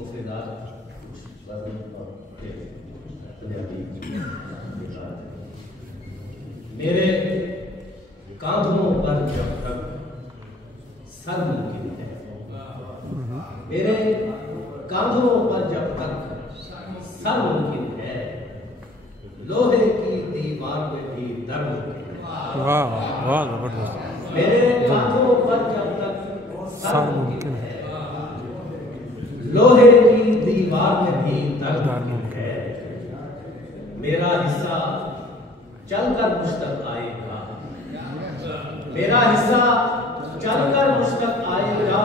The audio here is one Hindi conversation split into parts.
मुफीदात मेरे कांधों पर जब तक सर मुमकिन है, मेरे कांधों पर जब तक सर मुमकिन है, लोहे की दीवार में भी दर मुमकिन है। वाह वाह जबरदस्त। मेरे कांधों पर जब तक सर मुमकिन है, लोहे की दीवार में भी दर मुमकिन है। मेरा हिस्सा चलकर मुझ तक आएगा, मेरा हिस्सा चलकर मुझ तक आएगा।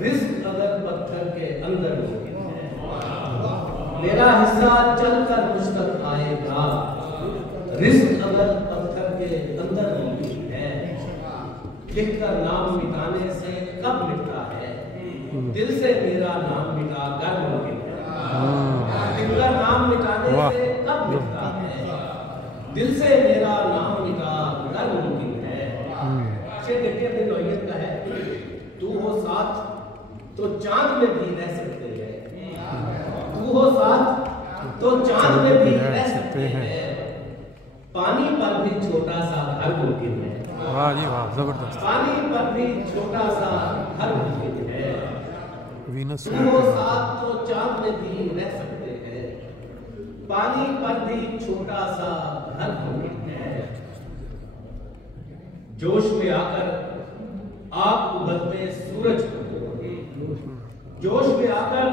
रिज़्क़ अगर पत्थर के अंदर मुमकिन है, मेरा हिस्सा चलकर मुझ तक आएगा। रिज़्क़ अगर पत्थर के अंदर मुमकिन है। लिखकर नाम मिटाने से कब मिटता है, दिल से मेरा नाम मिटा कर मुमकिन है। लिखकर नाम मिटाने से कब मिटता है, दिल से मेरा नाम मिटा कर मुमकिन है। देखिए अपनी नौयत का है, तू हो साथ तो चांद में भी रह सकते हैं, तू हो साथ तो चांद में भी रह सकते हैं। पानी पर भी छोटा सा घर मुमकिन है। वाह जी वाह जबरदस्त। पानी पर भी छोटा सा घर मुमकिन है। वीनस तू हो साथ तो चांद में भी रह सकते हैं। पानी पर भी छोटा सा घर मुमकिन है। जोश में आकर आग उगलते सूरज को, जोश में आकर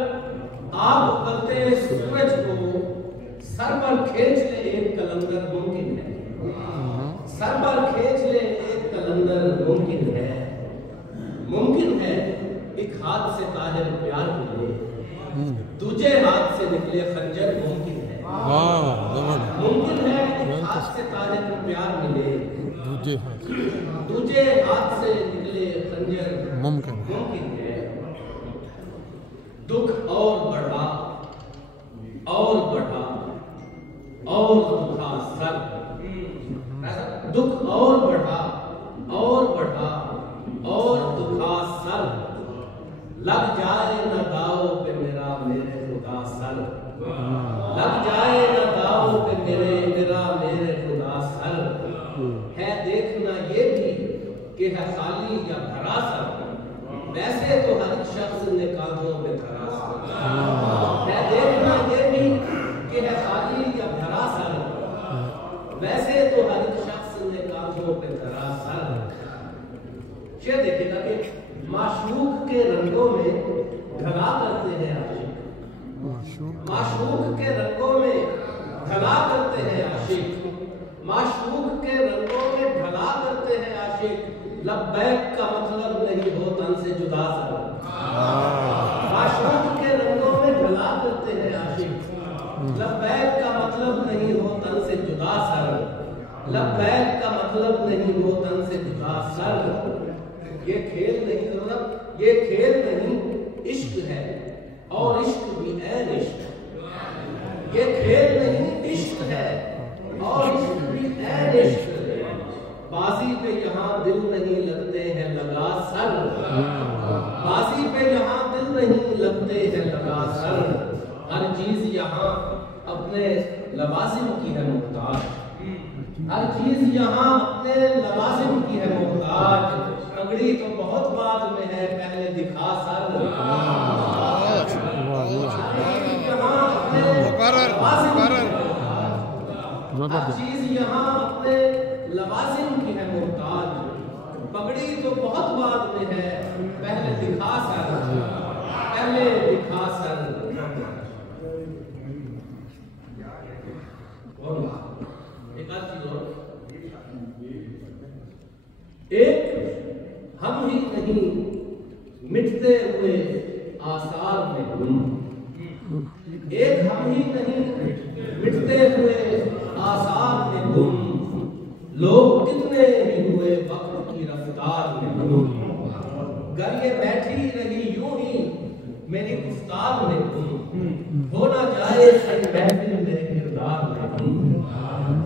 आग उगलते सूरज को सर पर खींच ले एक कलंदर मुमकिन है। सर पर खींच ले एक कलंदर मुमकिन है। मुमकिन है एक हाथ से ताहिर प्यार मिले, दूसरे हाथ से निकले खंजर मुमकिन है। मुमकिन है एक हाथ से ताहिर प्यार मिले, दूसरे हाथ से निकले खंजर मुमकिन है। दुख और बढ़ा और बढ़ा और दुखा सर, दुख और बढ़ा और बढ़ा और दुखा सर। लग जाए न दाव पे मेरा मेरे खुदा सर, लग जाए न दाव पे मेरा मेरे खुदा सर। है देखना ये भी कि है खाली या भरा सर, वैसे तो हर शख्स ने कांधों पे धरा सर। है देखना ये भी कि है खाली या भरा सर, वैसे तो हर शख्स ने कांधों पे धरा सर। ये देखिएगा कि माशूक के रंगों में ढला करते हैं आशिक, माशूक के रंगों में ढला करते हैं आशिक, माशूक के रंगों में ढला करते हैं आशिक। लब्बैक का मतलब नहीं हो तन से जुदा सर, माशूक के रंगों में ढला करते हैं आशिक। लब्बैक का मतलब नहीं हो तन से जुदा सर, लब्बैक का मतलब नहीं हो तन से जुदा सर। ये खेल नहीं, मतलब ये खेल नहीं इश्क है, और इश्क भी ऐन इश्क। ये खेल नहीं इश्क है, और इश्क भी ऐन इश्क। बाजी पे यहाँ दिल नहीं लगते हैं लगा सर, बाजी पे यहाँ दिल नहीं लगते हैं लगा सर। हर चीज यहाँ अपने लवाजिम की है मुहताज, हर चीज यहाँ अपने लवाजिम की है मुहताज। पगड़ी तो बहुत बाद में है, पहले दिखा सर। हर चीज यहाँ अपने लवाजिम की है मुहताज। पगड़ी तो बहुत बाद में है, पहले दिखा सर, पहले दिखा सर। एक आध चीज और, एक हम ही नहीं मिटते हुए आसार में गुम, एक हम ही नहीं मिटते हुए आसार में गुम। लोग कितने ही हुए वक्त की रफ्तार में गुम, गर ये बैठी रही यूं ही मेरी गुफ्तार में गुम। हो ना जाए कहीं महफिल मेरे किरदार में गुम,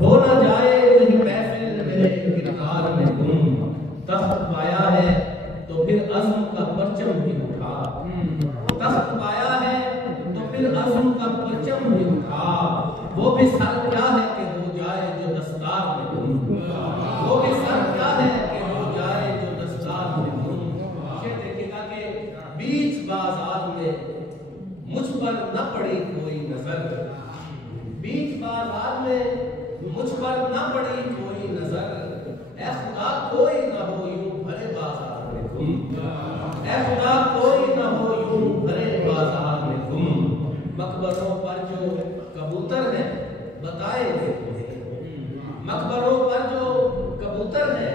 हो ना जाए कहीं महफिल मेरे किरदार में गुम। तख्त पाया है तो फिर अज़्म का परचम भी उठा, तख्त पाया है भी सर क्या है कि हो जाए जो दस्तार में तुम, वो भी सर क्या है कि हो जाए जो दस्तार में तुम। ये देखिएगा कि बीच बाजार में मुझ पर न पड़ी कोई नजर, बीच बाजार में मुझ पर न पड़ी कोई नजर, ऐ खुदा कोई न हो यूं भरे बाजार में तुम, ऐ खुदा कोई न हो यूं भरे बाजार में तुम। मकबरों पर जो कबूतर है बताएंगे तुम्हें, मकबरों पर जो कबूतर है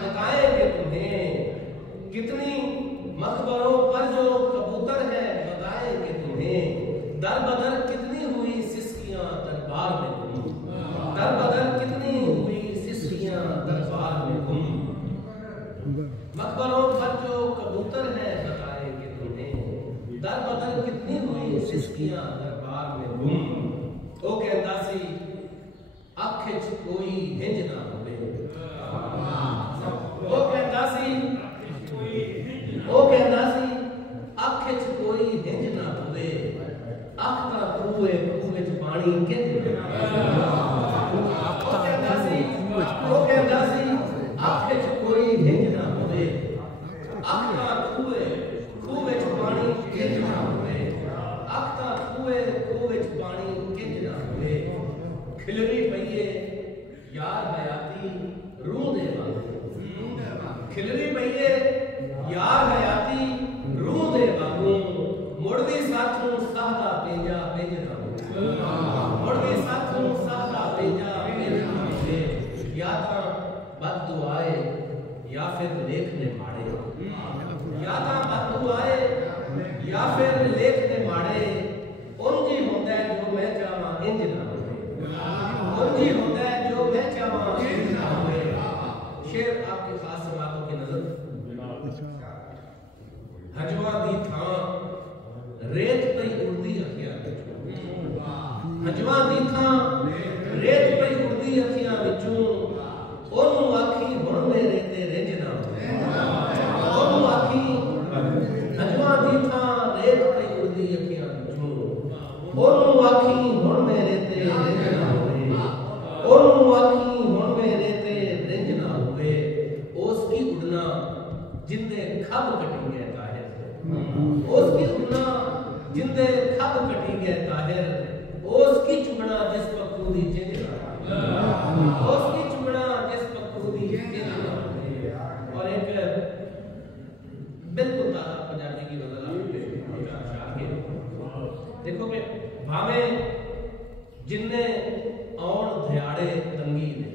बताएंगे तुम्हें, कितनी मकबरों पर जो कबूतर है बताएंगे तुम्हें। दर बदर कितनी हुई सिस्कियां दरबार में तुम, दर बदर कितनी हुई सिस्कियां दरबार में तुम। मकबरों पर जो कबूतर है बताएंगे तुम्हें, दर बदर कितनी हुई सिस्कियां दरबार में तुम। ओ कहता सी अख च कोई हिंज ना होवे, ओ कहता सी अख च कोई हिंज ना होवे, अख दा खूहे खूहे च पानी किंज ना। ओ कहता सी अख च कोई हिंज ना होवे, अख दा खूहे खूहे च पानी किंज ना होवे, अख दा खूहे खूहे च पानी किंज ना होवे। खिलरी पईए यार हयाती रूह दे वांगू, खिलरी पईए यार हयाती रूह दे वांगू, मुड़वी साथों सादा पेंजा पेंजना होवे, मुड़वी साथों सादा पेंजा पेंजना होवे। या तां बद दुआए या फिर लेख ने माड़े, या तां बद दुआए या फिर लेख ने माड़े, उंज ही होंदा है जो मैं चाहां इंज ना होवे, उंज ही होंदा है जो मैं चाहां इंज ना होवे। शेर आपके खास समातों की नजर। हजवा दी थां रेत पई उड़दी अखियां विचों, हजवा दी थां रेत पई उड़दी अखियां विचों, ओनू आखी हुण मेरे ते रिंज ना होवे, ओनू आखी हजवा दी थां रेत पई उड़दी अखियां विचों, ओनू आखी हुण मेरे ते रिंज ना होवे, ओनू आखी हुण मेरे ते रिंज ना होवे। उसकी उड़ना जिंदे खब कटी गए ताहिर, उसकी उड़ना जिंदे खब कटी गए ताहिर, उसकी चुगना जिस पक्कू दी जिंद ना, उसकी चुगना जिस पक्कू दी जिंद ना। और एक बिल्कुल ताजा पंजाबी की गजल आपके देखो कि भावे जिन्ने आउण ध्याड़े तंगी दे,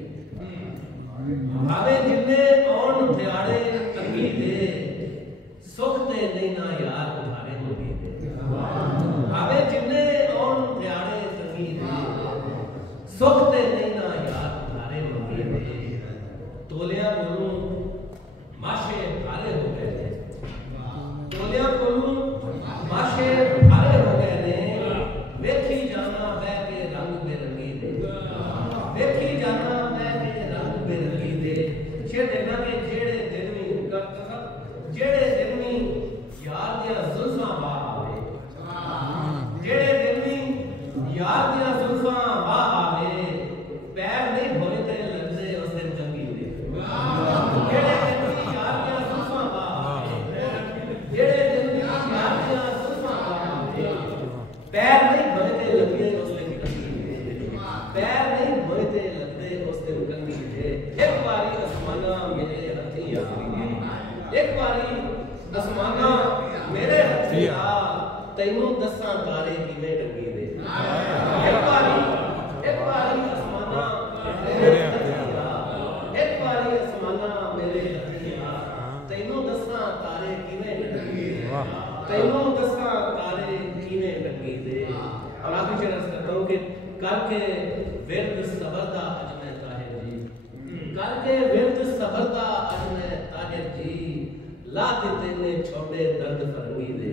भावे जिन्ने आउण ध्याड़े तंगी दे, सुख दे नहीं ना यार उधारे होगी दे, भावे जिन्ने आउण ध्याड़े तंगी दे, सुख दे नहीं ना यार उधारे होगी दे। तोलिया कोलू माशे भारे हो गए ने, तोलिया कोलू माशे भारे हो गए ने, वेखी जाना बह के रंग बेरंगी दे, वेखी जाना बह के रंग बेरंगी दे। शेर देखना कि जेड़े दिन भी जेड़े दिन भी यार दिया जुल्फां बाह आवे, जेड़े दिन भी यार दिया जुल्फां बाह आवे, पैर नहीं भोले ते लगदे उस दिन जंगी दे। जेड़े दिन भी यार दिया जुल्फां बाह आवे, जेड़े दिन भी यार दिया जुल्फां बाह आवे, पैर नहीं भोले ते लगदे उस दिन जंगी दे, पैर नहीं भोले ते लगदे उस दिन जंगी दे। एक बारी आसमाना मेरे हथी आ, एक बारी आसमाना मेरे हथी आ, तैनू दसां तारे किवें टंगी दे। एक बारी आसमाना मेरे हथी आ, एक बारी आसमाना मेरे हथी आ, तैनू दसां तारे किवें टंगी दे, तैनू दसां तारे किवें टंगी दे। और आखिरी शेर अर्ज करता हूं कि करके विरद सबरदा अजमे ताहिर जी, करके विरद सबरदा अजमे ताहिर जी, ला दिते ने छोड़े दर्द फरंगी दे।